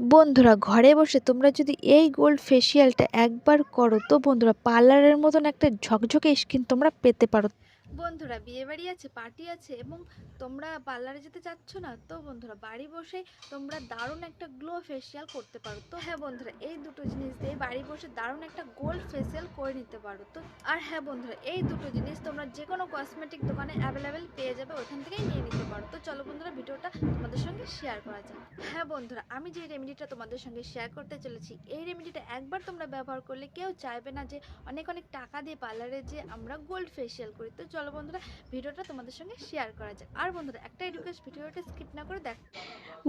বন্ধুরা, ঘরে বসে তোমরা যদি এই গোল্ড ফেসিয়ালটা একবার করো, তো বন্ধুরা পার্লারের মতন একটা ঝকঝকে স্কিন তোমরা পেতে পারো। বন্ধুরা বিয়ে বাড়ি আছে পার্টি আছে এবং তোমরা পার্লারে যেতে চাচ্ছ না, তো বন্ধুরা বাড়ি বসে তোমরা দারুণ একটা গ্লো ফেসিয়াল করতে পারো। তো হ্যাঁ বন্ধুরা, এই দুটো জিনিস দিয়ে বাড়ি বসে দারুণ একটা গোল্ড ফেসিয়াল করে নিতে পারো। তো, আর হ্যাঁ বন্ধুরা, এই দুটো জিনিস তোমরা যে কোনো কসমেটিক দোকানে অ্যাভেলেবেল পেয়ে যাবে, ওখান থেকেই নিয়ে নিতে পারো। তো চলো বন্ধুরা ভিডিওটা তোমাদের সঙ্গে শেয়ার করা যাক। হ্যাঁ বন্ধুরা, আমি যে রেমেডিটা তোমাদের সঙ্গে শেয়ার করতে চলেছি, এই রেমেডিটা একবার তোমরা ব্যবহার করলে কেউ চাইবে না যে অনেক অনেক টাকা দিয়ে পার্লারে যে আমরা গোল্ড ফেসিয়াল করি। তো চলো বন্ধুরা, ভিডিওটা তোমাদের সঙ্গে শেয়ার করা যাক। আর বন্ধুরা একটাই রিকোয়েস্ট ভিডিওটা স্কিপ না করে দেখ।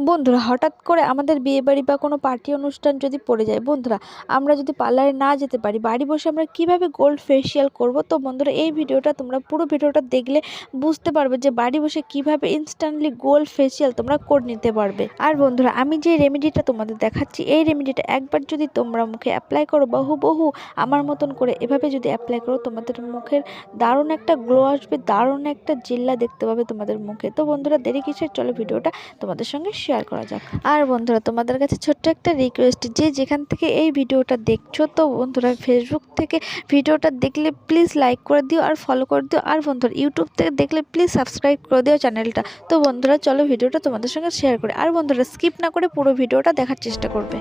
বন্ধুরা, হঠাৎ করে আমাদের বিয়ে বাড়ি বা কোনো পার্টি অনুষ্ঠান যদি পড়ে যায়, বন্ধুরা, আমরা যদি পার্লারে না যেতে পারি, বাড়ি বসে আমরা কীভাবে গোল্ড ফেসিয়াল করব? তো বন্ধুরা, এই ভিডিওটা তোমরা পুরো ভিডিওটা দেখলে বুঝতে পারবে যে বাড়ি বসে কীভাবে ইনস্ট্যান্টলি গোল্ড ফেসিয়াল তোমরা করে নিতে পারবে। আর বন্ধুরা, আমি যে রেমেডিটা তোমাদের দেখাচ্ছি, এই রেমেডিটা একবার যদি তোমরা মুখে অ্যাপ্লাই করো, বহু বহু, আমার মতন করে এভাবে যদি অ্যাপ্লাই করো, তোমাদের মুখের দারুণ একটা গ্লো আসবে, দারুণ একটা জিল্লা দেখতে পাবে তোমাদের মুখে। তো বন্ধুরা, দেরি কিসের? চলো ভিডিওটা তোমাদের সঙ্গে শেয়ার করা যাক। আর বন্ধুরা, তোমাদের কাছে ছোট্ট একটা রিকোয়েস্ট যে যেখান থেকে এই ভিডিওটা দেখছ, তো বন্ধুরা ফেসবুক থেকে ভিডিওটা দেখলে প্লিজ লাইক করে দিও আর ফলো করে দিও। আর বন্ধুরা ইউটিউব থেকে দেখলে প্লিজ সাবস্ক্রাইব করে দিও চ্যানেলটা তো বন্ধুরা, চলো ভিডিওটা তোমাদের সঙ্গে শেয়ার করে। আর বন্ধুরা স্কিপ না করে পুরো ভিডিওটা দেখার চেষ্টা করবে।